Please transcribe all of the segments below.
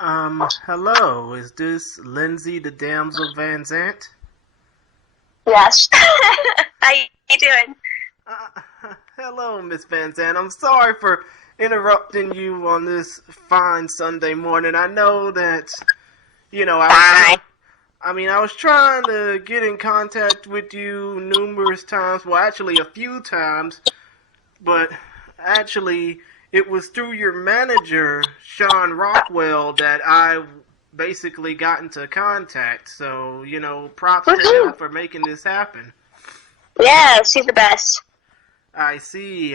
Hello. Is this Lindsey the damsel VanZandt? Yes. How you doing? Hello, Miss VanZandt. I'm sorry for interrupting you on this fine Sunday morning. I know that, Fine. I was trying to get in contact with you numerous times. Well, actually, a few times, but actually, it was through your manager, Sean Rockwell, that I basically got into contact. So, props to him Woohoo! for making this happen. Yeah, she's the best. I see.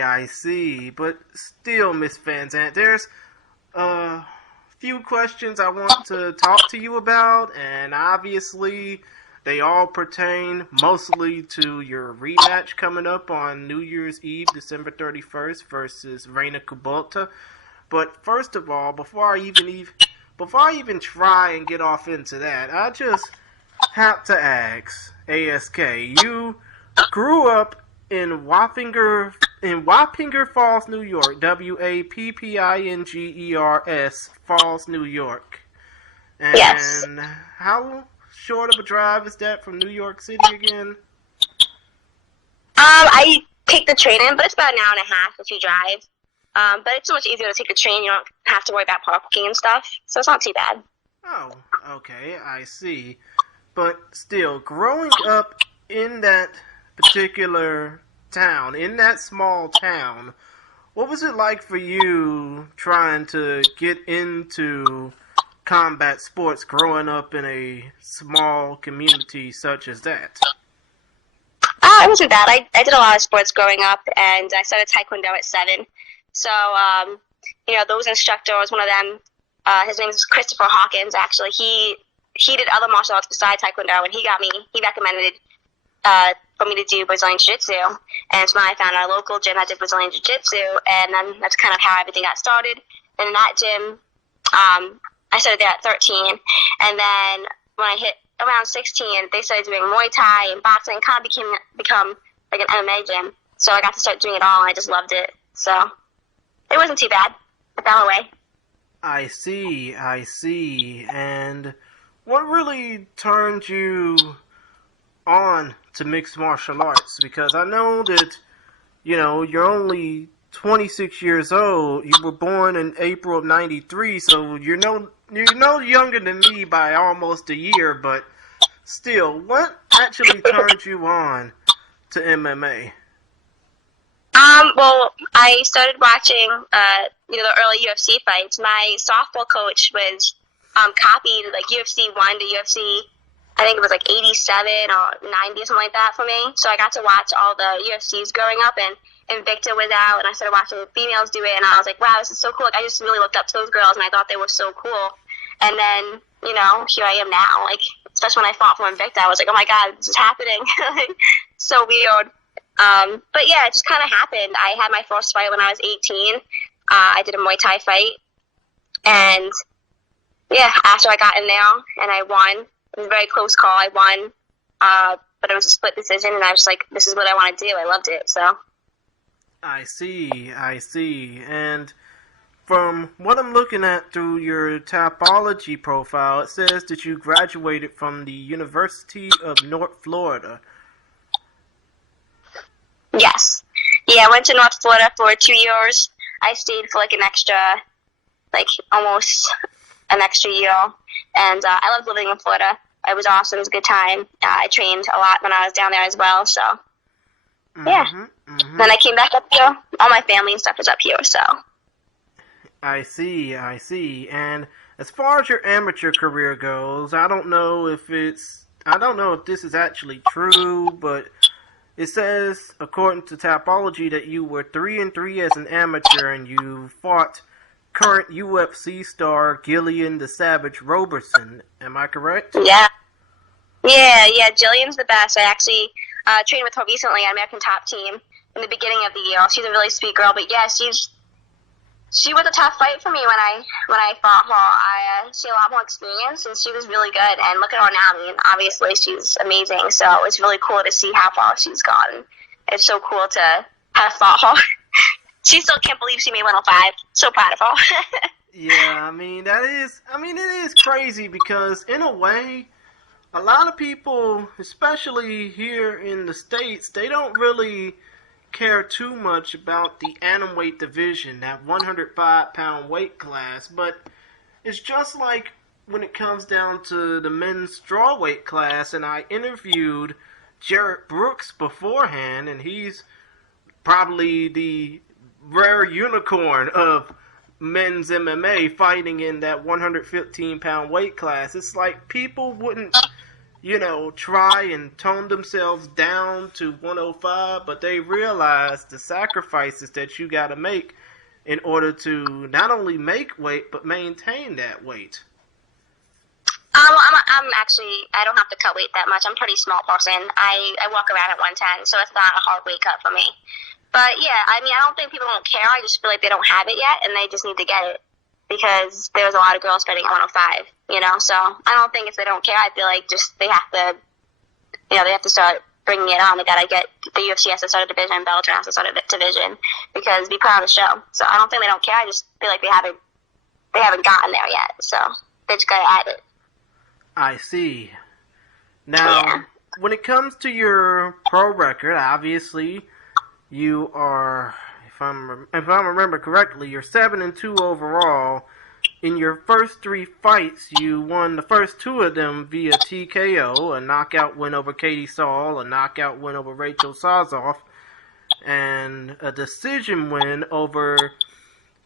But still, Miss VanZandt, there's a few questions I want to talk to you about, and obviously they all pertain mostly to your rematch coming up on New Year's Eve, December 31st versus RENA II. But first of all, before I even try and get off into that, I just have to ask, ASK, you grew up in Wappinger Falls, New York, Wappingers Falls, New York. And Yes. how short of a drive is that from New York City again? I take the train in, but it's about an hour and a half if you drive. But it's so much easier to take the train. You don't have to worry about parking and stuff, so it's not too bad. Oh, okay, I see. But still, growing up in that particular town, in that small town, what was it like for you trying to get into combat sports growing up in a small community such as that? It wasn't bad. I did a lot of sports growing up, and I started Taekwondo at 7. So, those instructors, one of them, his name is Christopher Hawkins, actually. He did other martial arts besides Taekwondo, and he recommended for me to do Brazilian Jiu-Jitsu. And so then I found a local gym that did Brazilian Jiu-Jitsu, and then that's kind of how everything got started. And in that gym, I started there at 13, and then when I hit around 16, they started doing Muay Thai and boxing, kind of become like an MMA gym. So I got to start doing it all, and I just loved it. So it wasn't too bad. I fell away. I see. And what really turned you on to mixed martial arts? Because I know that, you're only 26 years old. You were born in April of 93, so you're no younger than me by almost a year, but still, what actually turned you on to MMA? Well, I started watching, the early UFC fights. My softball coach was copied like UFC 1 to UFC, I think it was like 87 or 90 or something like that for me. So I got to watch all the UFCs growing up, and Invicta was out, and I started watching the females do it, and I was like, wow, this is so cool. Like, I just really looked up to those girls, and I thought they were so cool. And then, here I am now. Like, especially when I fought for Invicta, I was like, oh my god, this is happening. So weird. But yeah, it just kind of happened. I had my first fight when I was 18. I did a Muay Thai fight, and yeah, after I got in there and I won, it was a very close call. I won, but it was a split decision, and I was like, this is what I want to do. I loved it, so. I see. And from what I'm looking at through your Tapology profile, it says that you graduated from the University of North Florida. Yes. Yeah, I went to North Florida for 2 years. I stayed for almost an extra year. And I loved living in Florida. It was awesome. It was a good time. I trained a lot when I was down there as well. So, yeah. Then I came back up here. All my family and stuff is up here, so. I see. And as far as your amateur career goes, I don't know if this is actually true, but it says, according to Tapology, that you were 3-3 as an amateur, and you fought current UFC star Gillian the Savage Roberson. Am I correct? Yeah. Jillian's the best. I actually trained with her recently on American Top Team in the beginning of the year. She's a really sweet girl, but yeah, she was a tough fight for me when I fought her. She had a lot more experience, and she was really good. And look at her now. I mean, obviously she's amazing. So it's really cool to see how far she's gone. It's so cool to have fought her. She still can't believe she made 105. So proud of her. Yeah, it is crazy because in a way, a lot of people, especially here in the States, they don't really care too much about the atomweight division, that 105-pound weight class, but it's just like when it comes down to the men's strawweight class, and I interviewed Jarrett Brooks beforehand, and he's probably the rare unicorn of men's MMA fighting in that 115-pound weight class. It's like people wouldn't, try and tone themselves down to 105, but they realize the sacrifices that you got to make in order to not only make weight, but maintain that weight. I'm actually, I don't have to cut weight that much. I'm a pretty small person. I walk around at 110, so it's not a hard weight cut for me. But yeah, I don't think people don't care. I just feel like they don't have it yet, and they just need to get it. Because there's a lot of girls fighting at 105, so I don't think if they don't care, I feel like just they have to, they have to start bringing it on. They gotta get, the UFC has to start a division, Bellator has to start a division, because we put on a show. So I don't think they don't care. I just feel like they haven't gotten there yet. So they just gotta add it. I see. Now, when it comes to your pro record, obviously you are, if I remember correctly, you're 7-2 overall. In your first 3 fights, you won the first 2 of them via TKO, a knockout win over Katie Saul, a knockout win over Rachel Sazoff, and a decision win over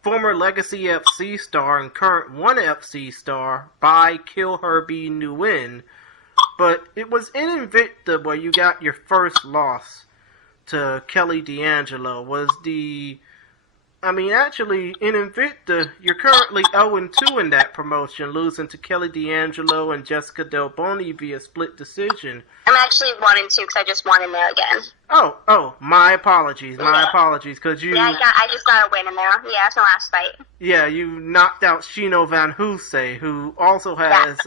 former Legacy FC star and current ONE FC star by Kill Herbie Nguyen. But it was in Invicta where you got your first loss to Kelly D'Angelo. Actually, in Invicta, you're currently 0-2 in that promotion, losing to Kelly D'Angelo and Jessica Del Boni via split decision. I'm actually 1-2 because I just won in there again. Oh, my apologies, because you... Yeah, I just got a win in there. Yeah, that's my last fight. Yeah, you knocked out Shino Van Hoose, who also has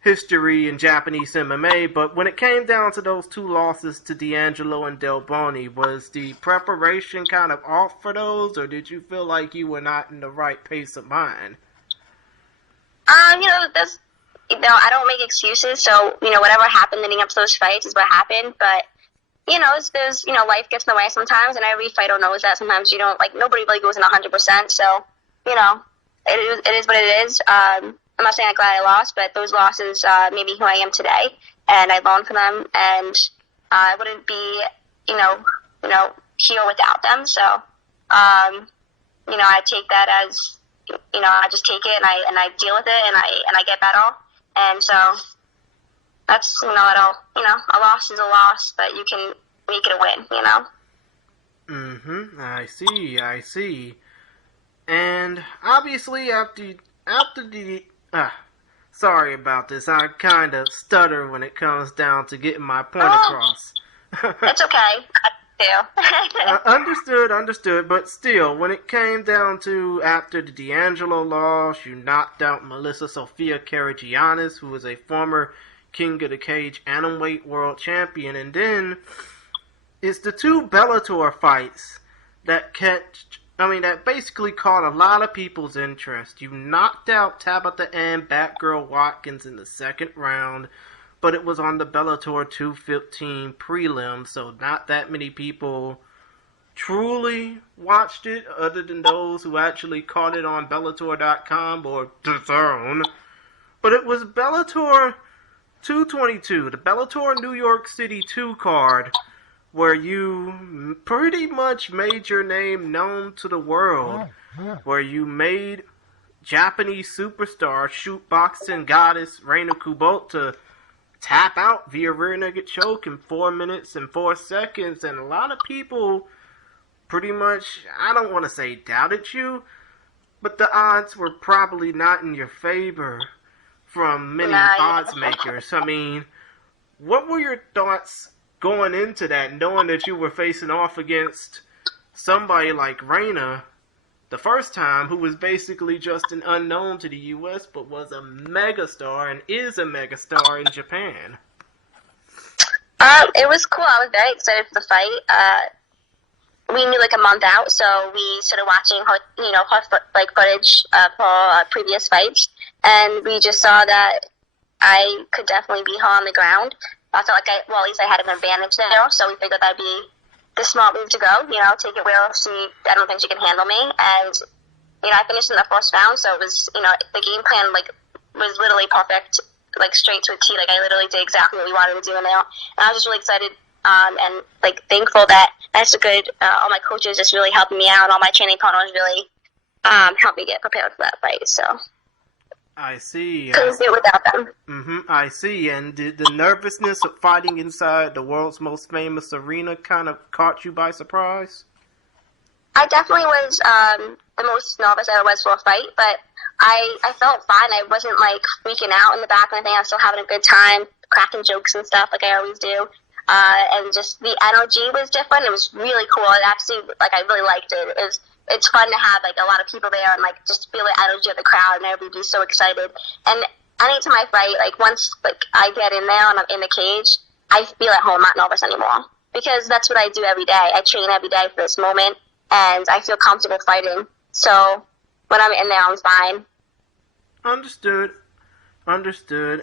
history in Japanese MMA, but when it came down to those 2 losses to D'Angelo and Del Boni, was the preparation kind of off for those, or did you feel like you were not in the right pace of mind? I don't make excuses, so, whatever happened leading up to those fights is what happened, but, life gets in the way sometimes, and every fighter knows that sometimes you don't, nobody really goes in 100%, so, it is what it is. I'm not saying I'm glad I lost, but those losses made me who I am today, and I learned from them, and I wouldn't be, here without them. So, I take that as, I just take it and I deal with it and I get better, and so that's a loss is a loss, but you can make it a win. I see. And obviously after the sorry about this. I kind of stutter when it comes down to getting my point across. It's okay. Understood. But still, when it came down to after the D'Angelo loss, you knocked out Melissa Sophia Karagiannis, who was a former King of the Cage Atomweight World Champion. And then it's the 2 Bellator fights that basically caught a lot of people's interest. You knocked out Tabitha Ann Batgirl Watkins in the 2nd round, but it was on the Bellator 215 prelim, so not that many people truly watched it, other than those who actually caught it on Bellator.com or DAZN. But it was Bellator 222, the Bellator New York City 2 card, where you pretty much made your name known to the world, where you made Japanese superstar shootboxing goddess Reina Kubota tap out via rear naked choke in 4 minutes and 4 seconds, and a lot of people pretty much, I don't want to say doubted you, but the odds were probably not in your favor from many odds makers. What were your thoughts going into that, knowing that you were facing off against somebody like Reina the first time, who was basically just an unknown to the U.S., but was a megastar and is a megastar in Japan? It was cool. I was very excited for the fight. we knew like a month out, so we started watching her, like footage of her previous fights, and we just saw that I could definitely beat her on the ground. I felt like at least I had an advantage there, so we figured that'd be the smart move to go, take it where I don't think she can handle me, and, I finished in the first round, so it was, the game plan, like, was literally perfect, like, straight to a T, like, I literally did exactly what we wanted to do in there, and I was just really excited, and, like, thankful that that's a good, all my coaches just really helping me out, all my training partners really, helped me get prepared for that fight, so. I see. Couldn't do it without them. I see. And did the nervousness of fighting inside the world's most famous arena kind of caught you by surprise? I definitely was the most nervous I was for a fight, but I felt fine. I wasn't, like, freaking out in the back or anything. I was still having a good time, cracking jokes and stuff like I always do. And just the energy was different. It was really cool. It actually, like, I really liked it. It's fun to have, like, a lot of people there and, like, just feel the energy of the crowd and everybody be so excited. And anytime I fight, like, once, like, I get in there and I'm in the cage, I feel at home, not nervous anymore. Because that's what I do every day. I train every day for this moment, and I feel comfortable fighting. So when I'm in there, I'm fine. Understood.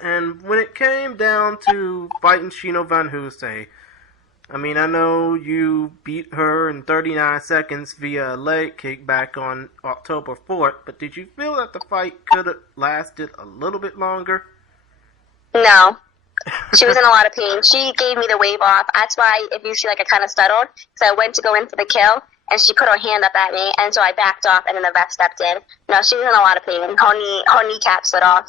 And when it came down to fighting Shino Van Hoose, I mean, I know you beat her in 39 seconds via a leg kick back on October 4th, but did you feel that the fight could have lasted a little bit longer? No. She was in a lot of pain. She gave me the wave off. That's why, if you see, like, I kind of stuttered, because I went to go in for the kill, and she put her hand up at me, and so I backed off, and then the ref stepped in. No, she was in a lot of pain. Her kneecap slid off.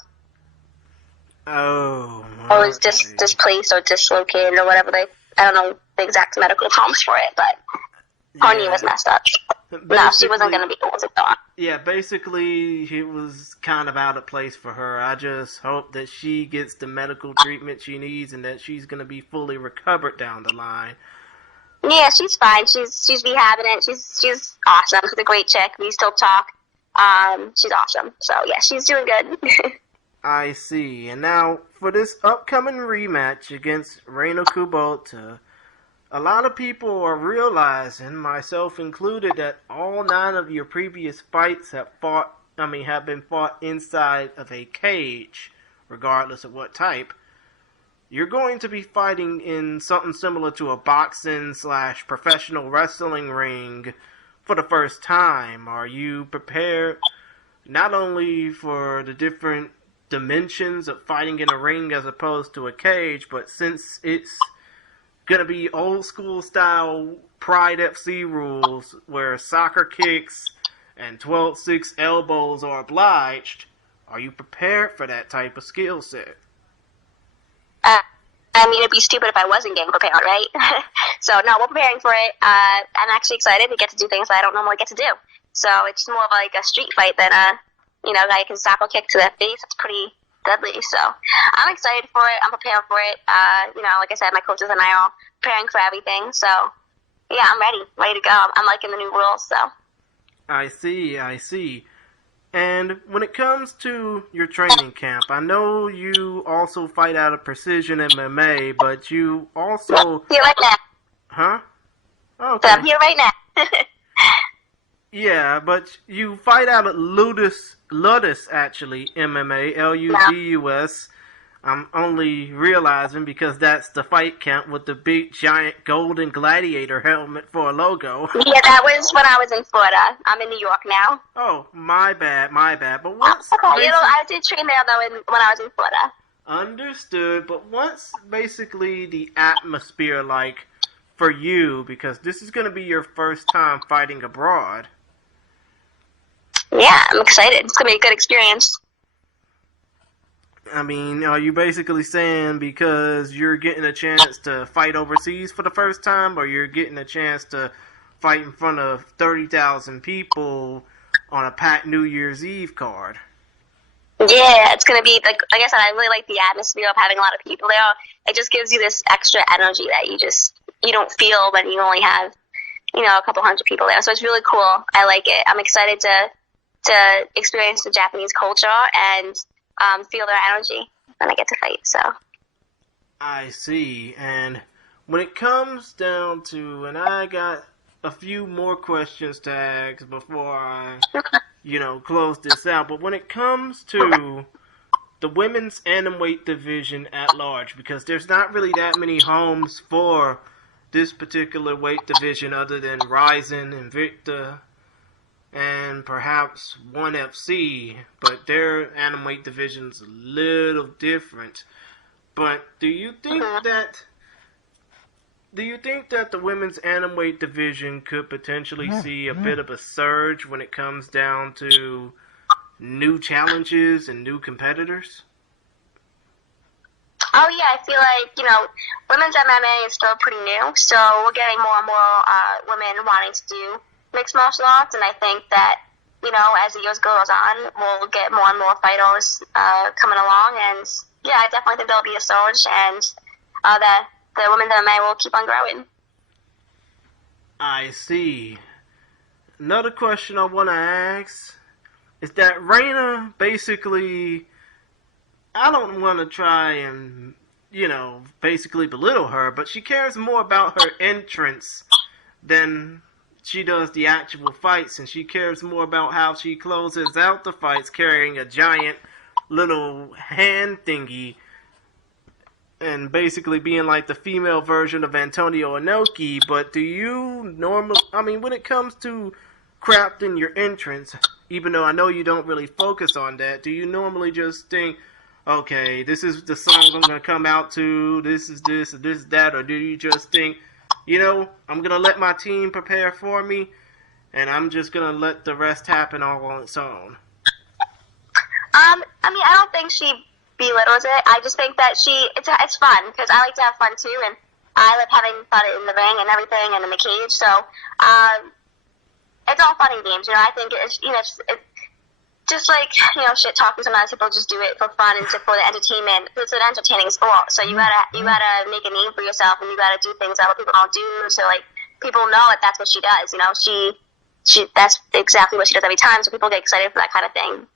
Oh. Or it was displaced or dislocated or whatever I don't know the exact medical terms for it, but her knee was messed up. No, she wasn't going to be able to go on. Yeah, basically, it was kind of out of place for her. I just hope that she gets the medical treatment she needs and that she's going to be fully recovered down the line. Yeah, she's fine. She's rehabbing it. She's awesome. She's a great chick. We still talk. She's awesome. So, yeah, she's doing good. I see. And now, for this upcoming rematch against RENA II, a lot of people are realizing, myself included, that all 9 of your previous fights have been fought inside of a cage, regardless of what type. You're going to be fighting in something similar to a boxing/professional wrestling ring for the first time. Are you prepared not only for the different dimensions of fighting in a ring as opposed to a cage, but since it's gonna be old school style Pride FC rules where soccer kicks and 12-6 elbows are obliged, are you prepared for that type of skill set? I mean, it'd be stupid if I wasn't getting prepared, right? So, no, we're preparing for it. I'm actually excited to get to do things that I don't normally get to do. So it's more of like a street fight than I can stop a kick to the face. It's pretty deadly. So I'm excited for it. I'm prepared for it. Like I said, my coaches and I are preparing for everything. So, yeah, I'm ready to go. I'm liking the new rules, so. I see. And when it comes to your training camp, I know you also fight out of Precision MMA, but you also... Here right now. Huh? Okay. So I'm here right now. Yeah, but you fight out of Ludus actually, MMA, Ludus. I'm only realizing because that's the fight camp with the big, giant, golden gladiator helmet for a logo. Yeah, that was when I was in Florida. I'm in New York now. Oh, my bad. But once... Okay, I did train there, though, when I was in Florida. Understood, but what's basically the atmosphere like for you? Because this is going to be your first time fighting abroad. Yeah, I'm excited. It's going to be a good experience. I mean, are you basically saying because you're getting a chance to fight overseas for the first time, or you're getting a chance to fight in front of 30,000 people on a packed New Year's Eve card? Yeah, it's going to be, like I said, I really like the atmosphere of having a lot of people there. It just gives you this extra energy that you don't feel when you only have, a couple hundred people there. So it's really cool. I like it. I'm excited to experience the Japanese culture and feel their energy when I get to fight. So I see. And when it comes down to, and I got a few more questions to ask before I, close this out. But when it comes to the women's atomweight division at large, because there's not really that many homes for this particular weight division other than RIZIN, Invicta, and perhaps ONE FC, but their atomweight division's a little different. But do you think that the women's atomweight division could potentially see a bit of a surge when it comes down to new challenges and new competitors? Oh yeah, I feel like, women's MMA is still pretty new, so we're getting more and more women wanting to do mixed martial arts, and I think that, as the years goes on, we'll get more and more fighters coming along, and yeah, I definitely think there'll be a surge, and that the women's MMA will keep on growing. I see. Another question I want to ask is that RENA basically, I don't want to try and, basically belittle her, but she cares more about her entrance than she does the actual fights, and she cares more about how she closes out the fights carrying a giant little hand thingy and basically being like the female version of Antonio Inoki. But do you when it comes to crafting your entrance, even though I know you don't really focus on that, do you normally just think, okay, this is the song I'm going to come out to, this is this, and this is that, or do you just think, I'm going to let my team prepare for me, and I'm just going to let the rest happen all on its own? I don't think she belittles it. I just think that it's fun, because I like to have fun too, and I like having fun in the ring and everything, and in the cage, so, it's all fun and games, I think it's, just like, shit talking, sometimes people just do it for fun and for the entertainment. It's an entertaining sport, so you gotta make a name for yourself, and you gotta do things that other people don't do, so, like, people know that that's what she does, that's exactly what she does every time, so people get excited for that kind of thing,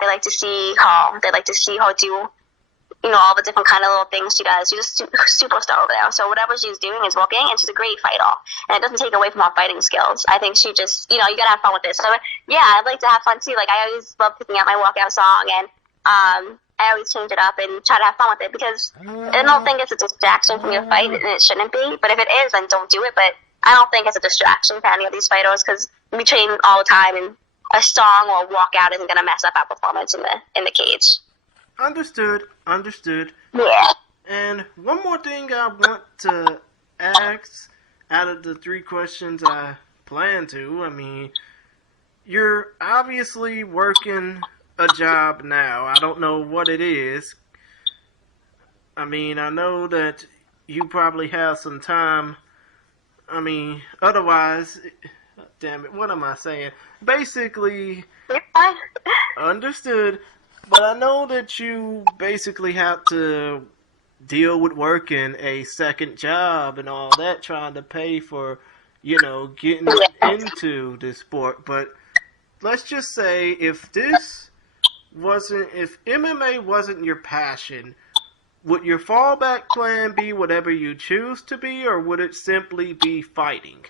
They like to see her do, all the different kind of little things she does. She's a superstar over there. So whatever she's doing is working, and she's a great fighter. And it doesn't take away from her fighting skills. I think she just, you gotta have fun with this. So, yeah, I'd like to have fun too. Like, I always love picking out my walkout song, and I always change it up and try to have fun with it, because I don't think it's a distraction from your fight, and it shouldn't be. But if it is, then don't do it. But I don't think it's a distraction for any of these fighters, because we train all the time, and a song or a walkout isn't going to mess up our performance in the cage. Understood. Yeah. And one more thing I want to ask out of the 3 questions I plan to. You're obviously working a job now. I don't know what it is. I know that you probably have some time. Otherwise, damn it, what am I saying? Basically, understood, but I know that you basically have to deal with working a second job and all that, trying to pay for, getting into this sport. But let's just say if MMA wasn't your passion, would your fallback plan be whatever you choose to be, or would it simply be fighting?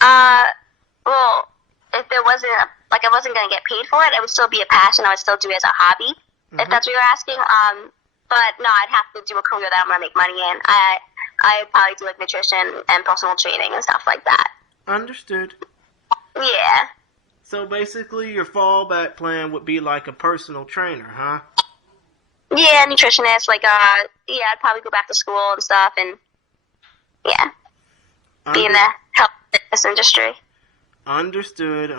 Well, if there wasn't, I wasn't going to get paid for it, it would still be a passion. I would still do it as a hobby, if that's what you're asking. But no, I'd have to do a career that I'm going to make money in. I'd probably do, nutrition and personal training and stuff like that. Understood. Yeah. So basically, your fallback plan would be like a personal trainer, huh? Yeah, nutritionist. I'd probably go back to school and stuff, and yeah, be in the health fitness industry. Understood.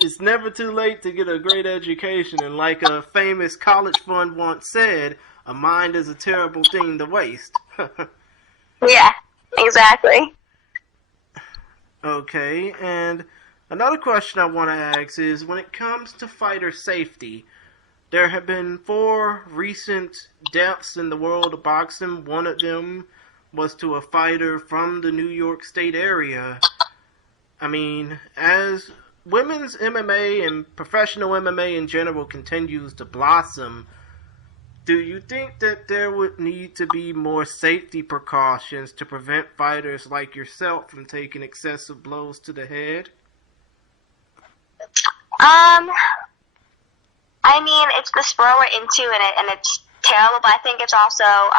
It's never too late to get a great education, and like a famous college fund once said, a mind is a terrible thing to waste. Yeah, exactly. Okay, and another question I want to ask is, when it comes to fighter safety, there have been 4 recent deaths in the world of boxing. One of them was to a fighter from the New York State area. As women's MMA and professional MMA in general continues to blossom, do you think that there would need to be more safety precautions to prevent fighters like yourself from taking excessive blows to the head? I mean, it's the sport we're into, and it's terrible, but I think it's also,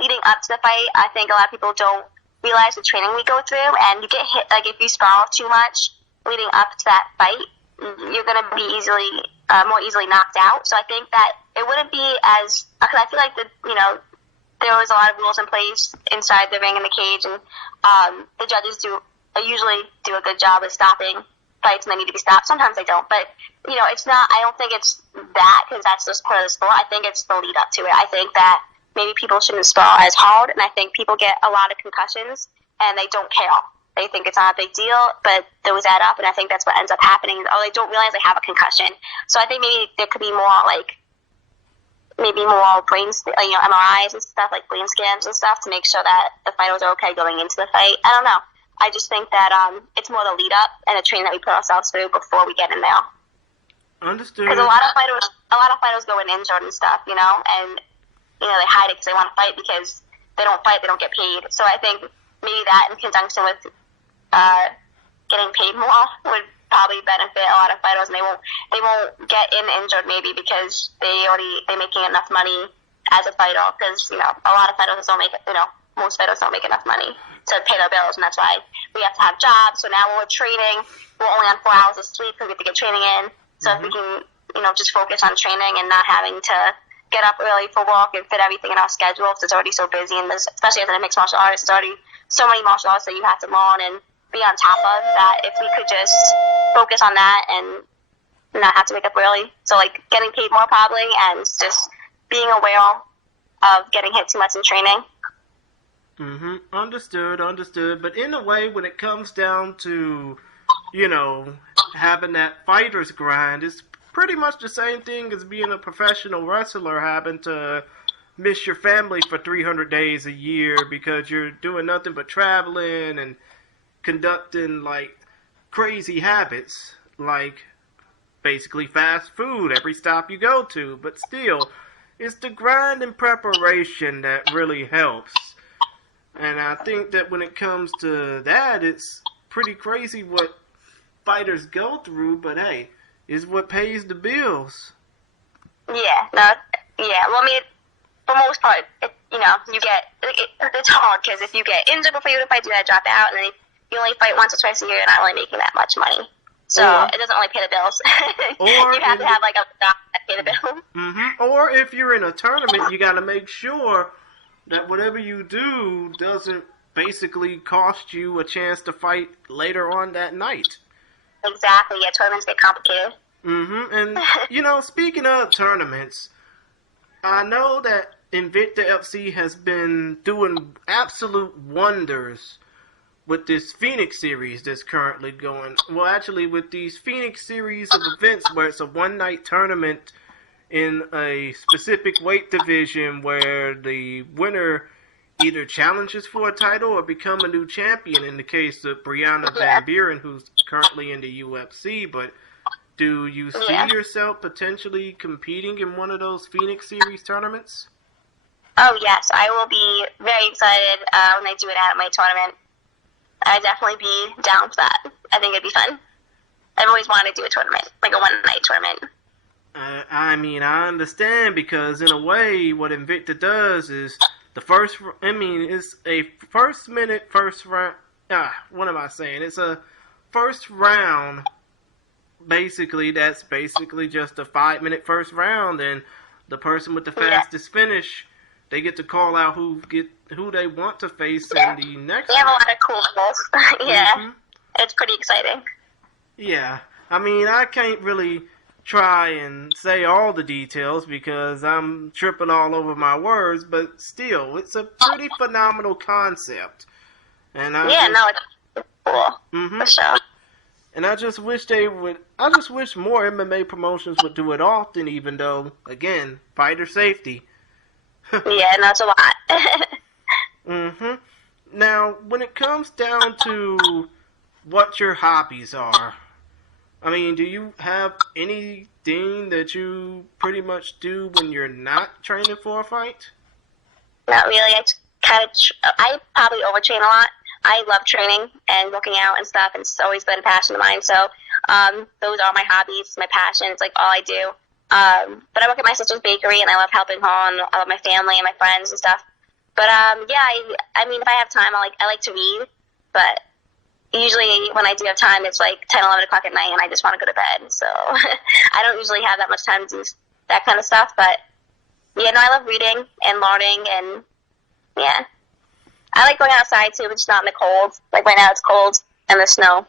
leading up to the fight, I think a lot of people don't realize the training we go through, and you get hit, like, if you sprawl too much leading up to that fight, you're going to be more easily knocked out. So I think that it wouldn't be as, because I feel like there was a lot of rules in place inside the ring and the cage, and the judges usually do a good job of stopping fights when they need to be stopped. Sometimes they don't, but it's not. I don't think it's that, because that's just part of the sport. I think it's the lead up to it. I think that maybe people shouldn't sprawl as hard, and I think people get a lot of concussions and they don't care. They think it's not a big deal, but those add up, and I think that's what ends up happening. Or they don't realize they have a concussion. So I think maybe there could be more brain, MRIs and stuff, like brain scans and stuff, to make sure that the fighters are okay going into the fight. I don't know. I just think that it's more the lead up and the training that we put ourselves through before we get in there. Understood. Because a lot of fighters go in injured and stuff, and they hide it because they want to fight, because they don't fight, they don't get paid. So I think maybe that, in conjunction with getting paid more, would probably benefit a lot of fighters, and they won't get injured maybe because they're making enough money as a fighter, because a lot of fighters don't make most fighters don't make enough money to pay their bills, and that's why we have to have jobs. So now when we're training, we're only on 4 hours of sleep because we have to get training in. So if we can just focus on training and not having to get up early for work and fit everything in our schedule, because it's already so busy, and especially as a mixed martial artist, there's already so many martial arts that you have to learn and be on top of, that if we could just focus on that and not have to wake up early. So like getting paid more probably, and just being aware of getting hit too much in training. Understood. But in a way, when it comes down to, having that fighter's grind, it's pretty much the same thing as being a professional wrestler, having to miss your family for 300 days a year because you're doing nothing but traveling and conducting like crazy habits, like basically fast food every stop you go to. But still, it's the grind and preparation that really helps. And I think that when it comes to that, it's pretty crazy what fighters go through, but hey, it's what pays the bills. Well, I mean, for the most part, it's hard, because if you get injured before you fight, you gotta drop out, and then you only fight once or twice a year, you're not really making that much money. So it doesn't really pay the bills. You have to have like a job that pay the bills. Or if you're in a tournament, you gotta make sure that whatever you do doesn't basically cost you a chance to fight later on that night. Exactly. Yeah, tournaments get complicated. And, speaking of tournaments, I know that Invicta FC has been doing absolute wonders with this Phoenix series that's currently going. Well, actually, with these Phoenix series of events where it's a one-night tournament in a specific weight division where the winner either challenges for a title or become a new champion, in the case of Brianna Van Buren, who's currently in the UFC. But do you see yourself potentially competing in one of those Phoenix series tournaments? Oh, yes. I will be very excited when they do it at my tournament. I'd definitely be down for that. I think it'd be fun. I've always wanted to do a tournament, like a one-night tournament. I mean, I understand, because in a way, what Invicta does is it's a first round. What am I saying? It's a first round. Basically, that's basically just a 5-minute first round, and the person with the fastest finish, they get to call out who they want to face in the next. They have a lot of cool rules. It's pretty exciting. Yeah, I mean, I can't really try and say all the details because I'm tripping all over my words, but still, it's a pretty phenomenal concept. And it's cool. For sure. And I just wish more MMA promotions would do it often, even though, again, fighter safety. That's a lot. Now, when it comes down to what your hobbies are, I mean, do you have anything that you pretty much do when you're not training for a fight? Not really. I probably overtrain a lot. I love training and working out and stuff, and it's always been a passion of mine. So those are my hobbies, my passion. It's like all I do. But I work at my sister's bakery, and I love helping her, and I love my family and my friends and stuff. But yeah, I mean, if I have time, I like to read. But usually when I do have time, it's like 10, 11 o'clock at night, and I just want to go to bed. So I don't usually have that much time to do that kind of stuff. But yeah, no, I love reading and learning, and yeah. I like going outside too, but just not in the cold. Like right now it's cold and the snow.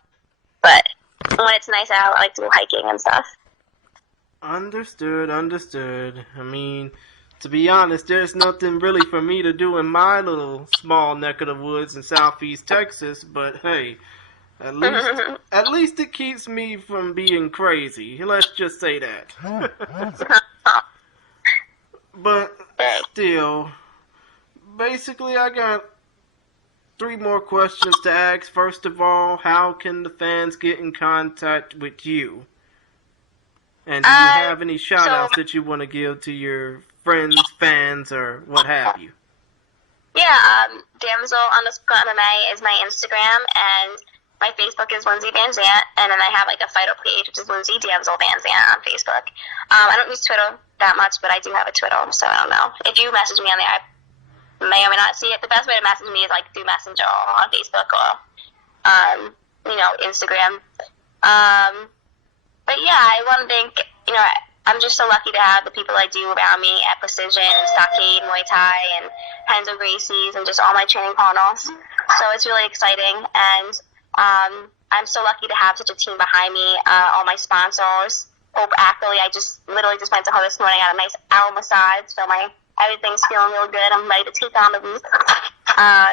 But when it's nice out, I like to go hiking and stuff. Understood. I mean, to be honest, there's nothing really for me to do in my little small neck of the woods in southeast Texas, but hey, at least it keeps me from being crazy. Let's just say that. But still, basically I got 3 more questions to ask. First of all, how can the fans get in contact with you? And do you have any shout-outs that you want to give to your friends, fans, or what have you? Yeah, DAMSEL_MMA is my Instagram, and my Facebook is Lindsey VanZandt, and then I have like a FITE page, which is Lindsey Damsel VanZandt on Facebook. I don't use Twitter that much, but I do have a Twitter, so I don't know. If you message me on there, I may or may not see it. The best way to message me is like through Messenger or on Facebook or, Instagram. But yeah, I want to thank, I'm just so lucky to have the people I do around me at Precision and Stockade, Muay Thai, and Henzo Gracie's, and just all my training partners. So it's really exciting, and I'm so lucky to have such a team behind me, all my sponsors. Hope Ackley, I just literally just went to her this morning, got a nice hour massage, so everything's feeling real good. I'm ready to take on the week.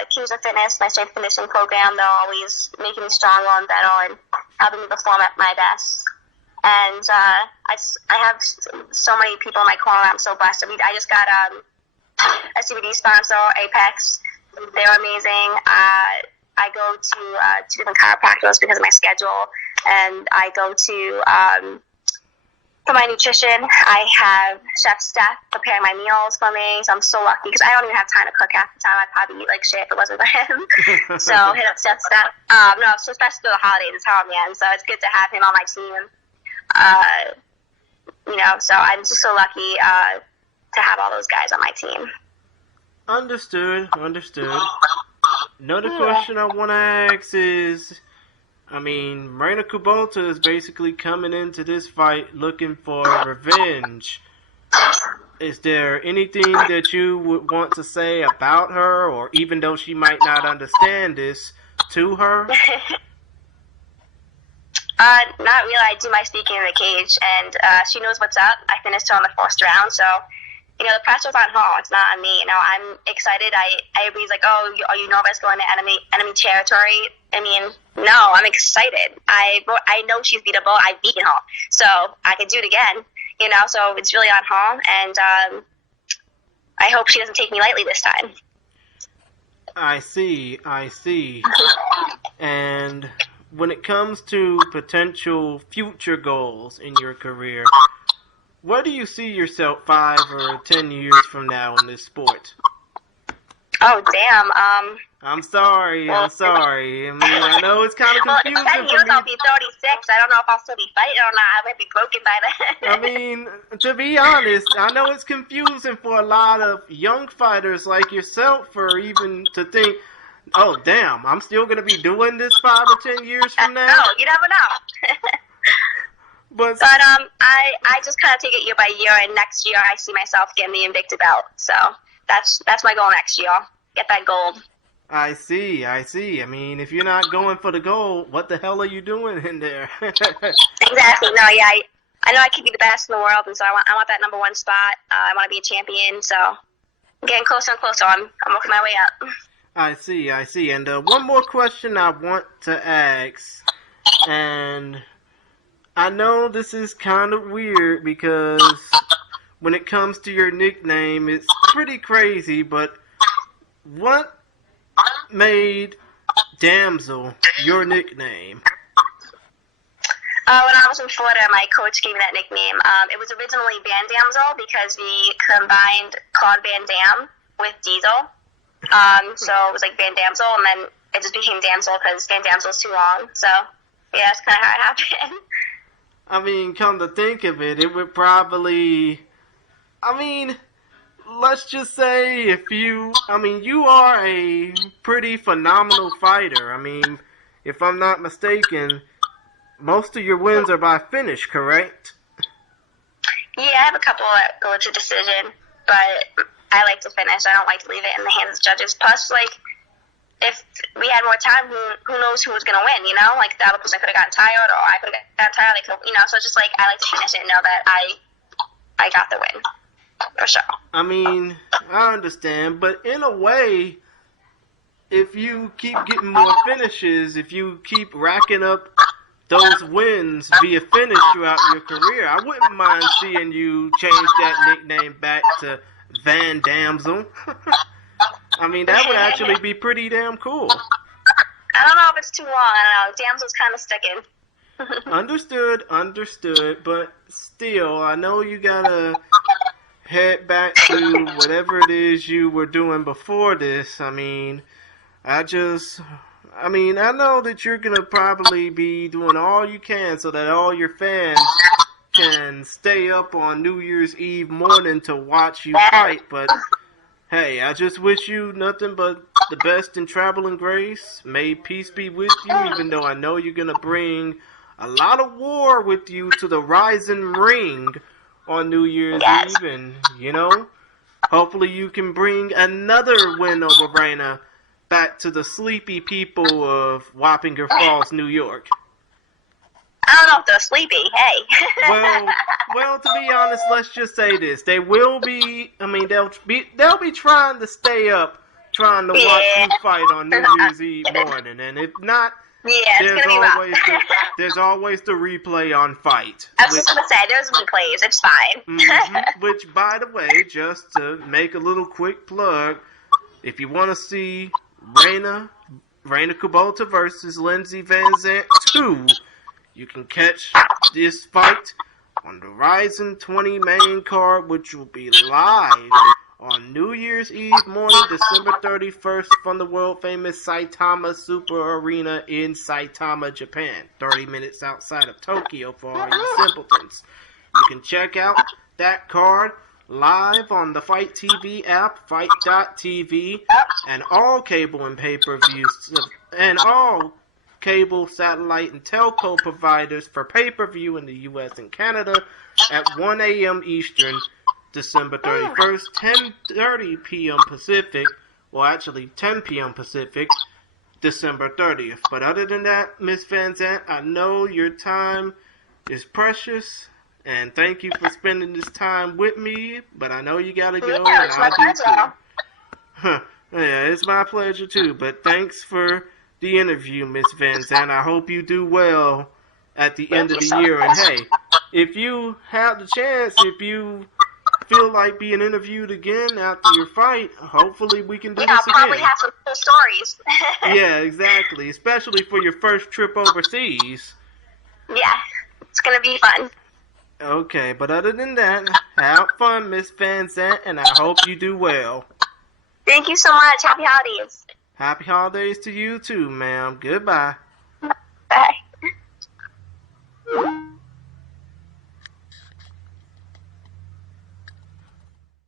Kings of Fitness, my strength conditioning program, they're always making me stronger and better and helping me perform at my best. And I have so many people in my corner. I'm so blessed. I just got a CBD sponsor, Apex. They're amazing. I go to 2 different chiropractors because of my schedule, and I go to for my nutrition, I have Chef Steph preparing my meals for me, so I'm so lucky because I don't even have time to cook half the time. I'd probably eat like shit if it wasn't for him. So hit up Chef Steph. No, so especially through the holidays, it's hard, man. So it's good to have him on my team. So I'm just so lucky to have all those guys on my team. Understood. Another question I want to ask is, RENA II is basically coming into this fight looking for revenge. Is there anything that you would want to say about her, or even though she might not understand this, to her? Not really. I do my speaking in the cage, and she knows what's up. I finished her on the first round, so the pressure's on her. It's not on me. I'm excited. Everybody's like, "Oh, are you nervous going to enemy territory?" I mean, no. I'm excited. I know she's beatable. I've beaten her, so I can do it again. So it's really on her, and I hope she doesn't take me lightly this time. I see. And when it comes to potential future goals in your career, where do you see yourself 5 or 10 years from now in this sport? Oh, damn. I'm sorry. I know it's kind of confusing. Well, in 10 years I'll be 36. I don't know if I'll still be fighting or not. I might be broken by then. To be honest, I know it's confusing for a lot of young fighters like yourself for even to think, oh, damn, I'm still going to be doing this 5 or 10 years from now? No, you never know. But I just kind of take it year by year, and next year I see myself getting the Invicta belt. So that's my goal next year. Get that gold. I see. If you're not going for the gold, what the hell are you doing in there? Exactly. No, yeah, I know I could be the best in the world, and so I want that number 1 spot. I want to be a champion, so I'm getting closer and closer. I'm working my way up. I see. And one more question I want to ask, and I know this is kind of weird because when it comes to your nickname, it's pretty crazy, but what made Damsel your nickname? When I was in Florida, my coach gave me that nickname. It was originally VanZandt because we combined called Van Dam with Diesel. So it was like VanZandt, and then it just became Damsel because VanZandt was too long. So yeah, that's kind of how it happened. I mean, come to think of it, it would probably, I mean, let's just say you are a pretty phenomenal fighter. I mean, if I'm not mistaken, most of your wins are by finish, correct? Yeah, I have a couple that go to decision, but I like to finish. I don't like to leave it in the hands of judges. Plus, like, if we had more time, who knows who was going to win, you know? Like, the other person could have gotten tired, or I could have gotten tired, you know? So it's just like, I like to finish it and know that I got the win, for sure. I mean, I understand, but in a way, if you keep getting more finishes, if you keep racking up those wins via finish throughout your career, I wouldn't mind seeing you change that nickname back to Van Damsel. I mean, that would actually be pretty damn cool. I don't know if it's too long. I don't know. Damsel's kind of sticking. Understood. But still, I know you gotta head back to whatever it is you were doing before this. I mean, I know that you're gonna probably be doing all you can so that all your fans can stay up on New Year's Eve morning to watch you fight, but hey, I just wish you nothing but the best in travel and grace. May peace be with you, even though I know you're going to bring a lot of war with you to the RIZIN Ring on New Year's Eve. And, you know, hopefully you can bring another win over RENA back to the sleepy people of Wappingers Falls, New York. I don't know if they're sleepy. Hey. well, to be honest, let's just say this: they will be. I mean, they'll be trying to stay up, trying to watch you fight on New Year's Eve morning, and if not, there's always the replay on FITE. I was just gonna say, there's replays. It's fine. Which, by the way, just to make a little quick plug, if you want to see Rena Kubota versus Lindsey VanZandt 2. You can catch this fight on the RIZIN 20 main card, which will be live on New Year's Eve morning, December 31st, from the world-famous Saitama Super Arena in Saitama, Japan, 30 minutes outside of Tokyo for all you simpletons. You can check out that card live on the FITE TV app, FITE.tv, and all cable and pay-per-views, and all cable, satellite, and telco providers for pay-per-view in the U.S. and Canada at 1 a.m. Eastern, December 31st, 10:30 p.m. Pacific, well, actually 10 p.m. Pacific, December 30th. But other than that, Miss VanZandt, I know your time is precious, and thank you for spending this time with me, but I know you gotta go, and I do too. Yeah, it's my pleasure too, but thanks for the interview, Miss VanZandt. I hope you do well at the end of the year. And hey, if you have the chance, if you feel like being interviewed again after your fight, hopefully we can do this again. I'll probably have some cool stories. Yeah, exactly. Especially for your first trip overseas. Yeah, it's gonna be fun. Okay, but other than that, have fun, Miss VanZandt, and I hope you do well. Thank you so much. Happy holidays. Happy holidays to you too, ma'am. Goodbye.